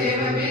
தேவமே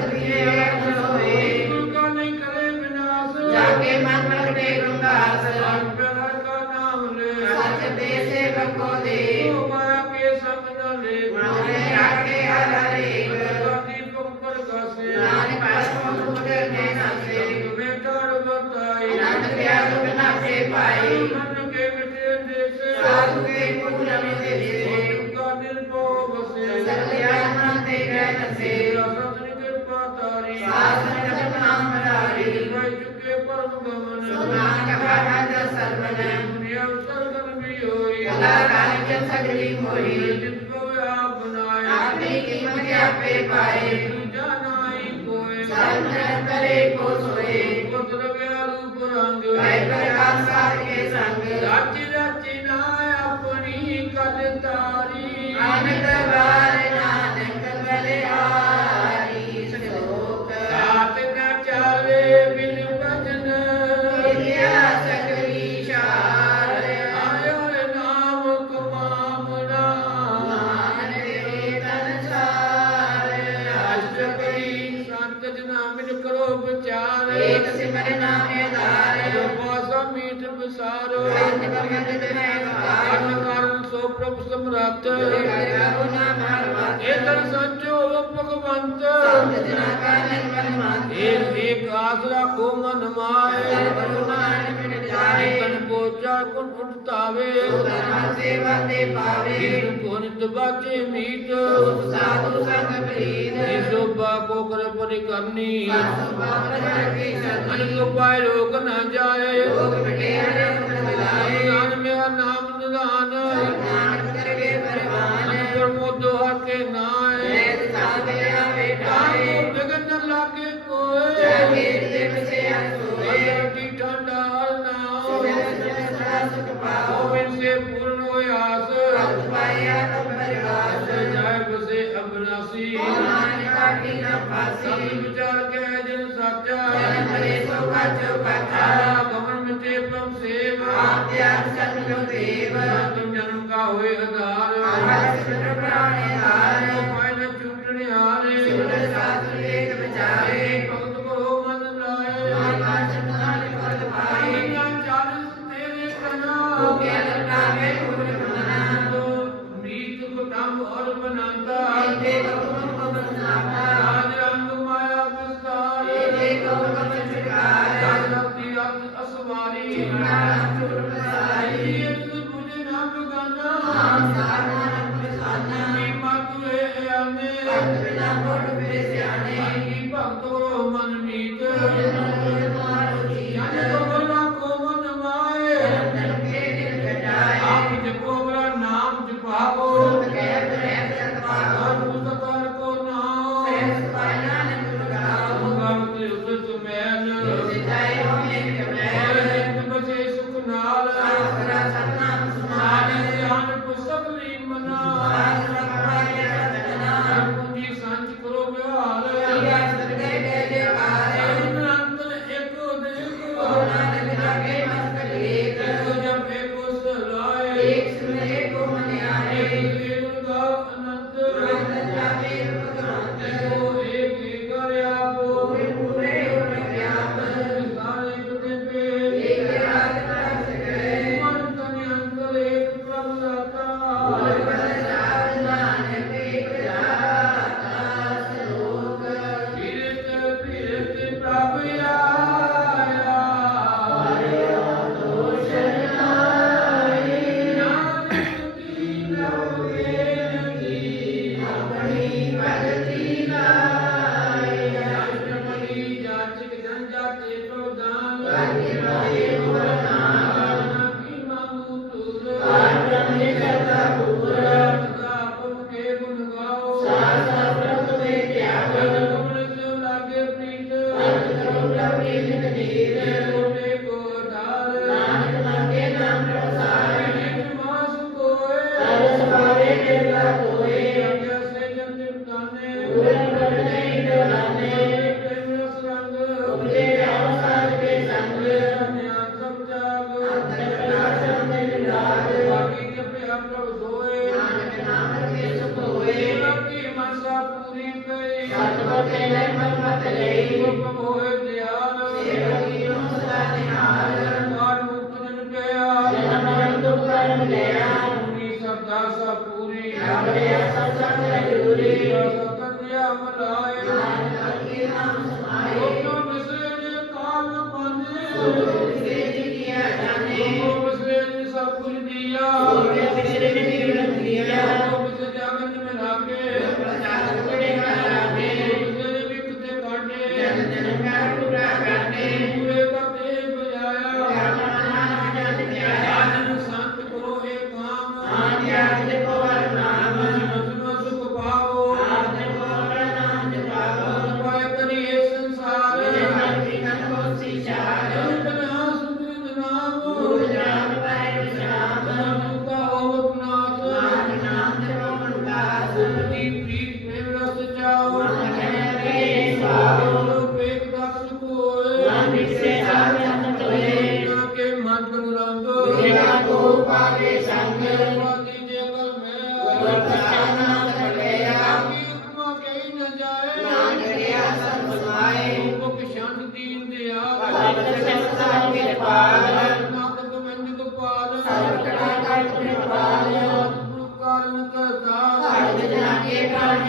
Amida ਇਹ ਤਨ ਸਾਚੋ ਭਗਵੰਤ। ਸਭ ਜਨਾ ਕਾ ਮਨ ਮਾਨ ਇਹ ਏਕ ਆਸਰਾ ਕੋ ਮਨ ਮਾਏ। ਭਗਵਾਨ ਮਿਟ ਜਾਏ ਤਨ ਪੋਚਾ ਕੋ ਫੁਟਤਾਵੇ ਸੁਖਾ ਸੇਵਾ ਤੇ ਪਾਵੇ ਕਿਨ ਕੋਨ ਤਬਾਚੇ ਮੀਤ। ਸਾਧੂ ਸੰਗ ਪ੍ਰੀਤ ਜਿਸੋ ਬਾ ਕੋ ਕਰਪਨਿ ਕਰਨੀ। ਸਾਧੂ ਬਾ ਪ੍ਰਭਾ ਕੀ ਸਰਨੀ ਅਨੁਪਾਇ ਲੋਕ ਨਾ ਜਾਏ। ਲੋਕ ਮਿਟੇ ਹਰੇ ਸਤਿ ਵਿਚਾਰ ਕੇ ਜਿਨ ਸਾਚਾ ਜਨ ਕਰੇ ਸੋ ਕਛ ਕਥਾ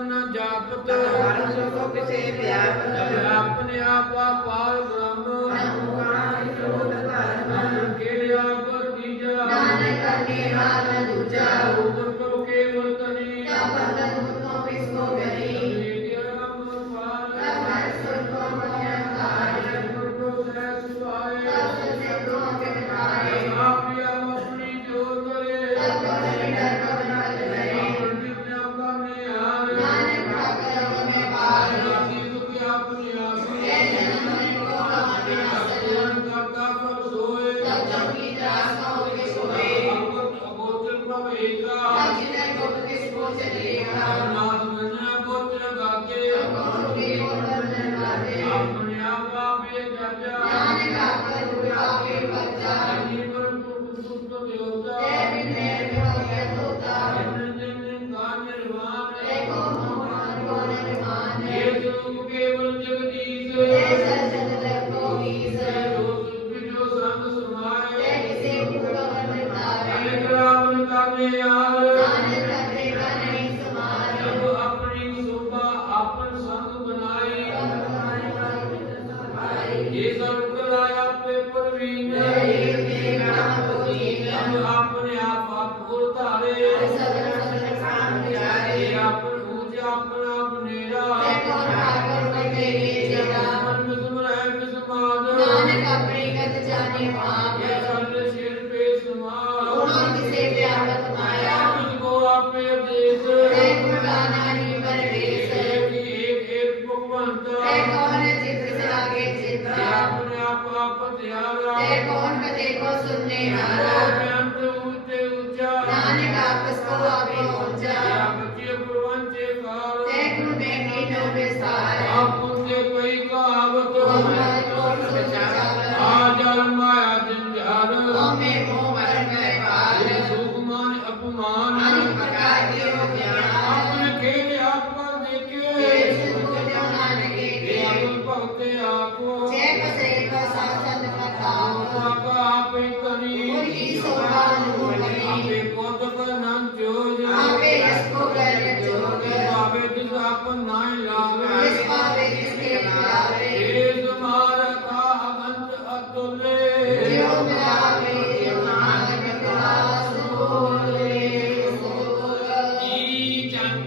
ਨ ਜਾਪਤ। ਹਰ ਸੁਖ ਕਿਸੇ ਵਿਆਪਤ ਆਪਣੇ ਆਪ ਆਪਾਲ ਬ੍ਰਹਮ। ਅਨੁਗਾਨ ਵਿਰੋਧ ਧਰਮ ਕਿਰਿਆ ਕੋ ਤੀਜਾ ਨਾਨਕ ਕਰਨੇ ਹਾਲ ਦੂਜਾ।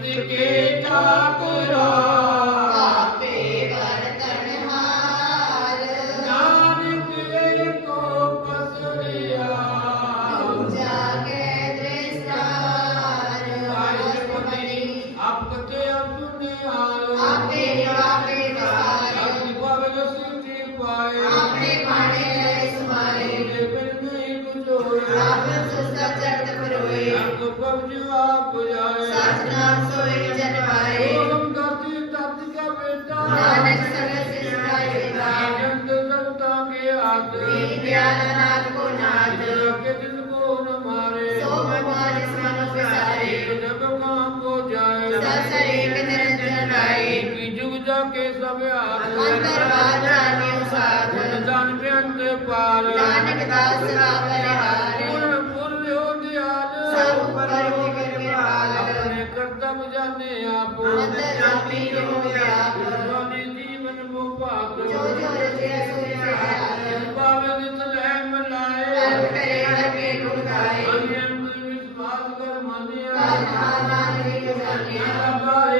Nikita ਪਿਆਰ ਨਾਥ ਕੋ ਨਾਥ। ਕਿ ਜਿਸ ਕੋ ਨ ਮਾਰੇ। ਸੋ ਭਗਵਾਨ ਇਸ ਮਨ ਵਿਸਾਰੇ ਜਬ ਕਾਮ ਕੋ ਜਾਏ। ਸਭ ਸਰੀਰ ਕੇ ਨਿਰੰਜਨ ਲਾਏ ਕੀ ਜੁਗ ਜਾ ਕੇ ਸਭ ਆਪ ਅੰਤਰ ਬਾਦ ਰਾਣੀ ਉਸਾਰ। ਗੁਣ ਜਨ ਬਿਅੰਤ ਪਾਰ। ਨਾਨਕ ਦਾਸ ਰਾਮ ਰਹਾਰ ਗੁਣ ਪੁਰ ਹੋ ਦਿਆਲ। ਸਭ ਉਪਰ ਹੋ ਕੇ ਹਾਲ ਆਪਣੇ ਕਰਤਮ ਜਾਣੇ ਆਪ। ਅੰਤਰ ਆਪੀ ਹੋ ਗਿਆ ਗੁਰਬਾਣੀ ਜੀਵਨ ਮੋ ਭਾਗ। ਜੋ ਜੋ ਰਜਿਆ ਸੋ ਰਹਾਰ ਵਿਸ਼ਵਾਸ ਕਰ ਮੰਨਿਆ। ਤਾਂ ਨਾਨਕ ਨੇ ਜਾਣਿਆ ਰੱਬਾ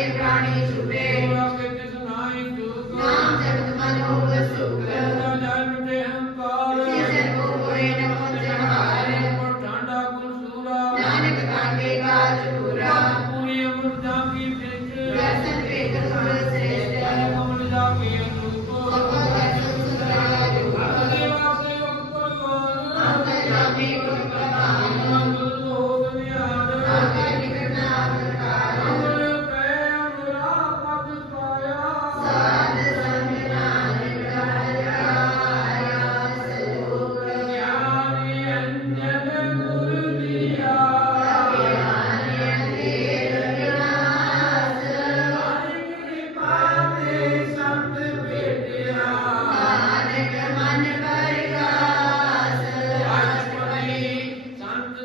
Ibrani Zubay.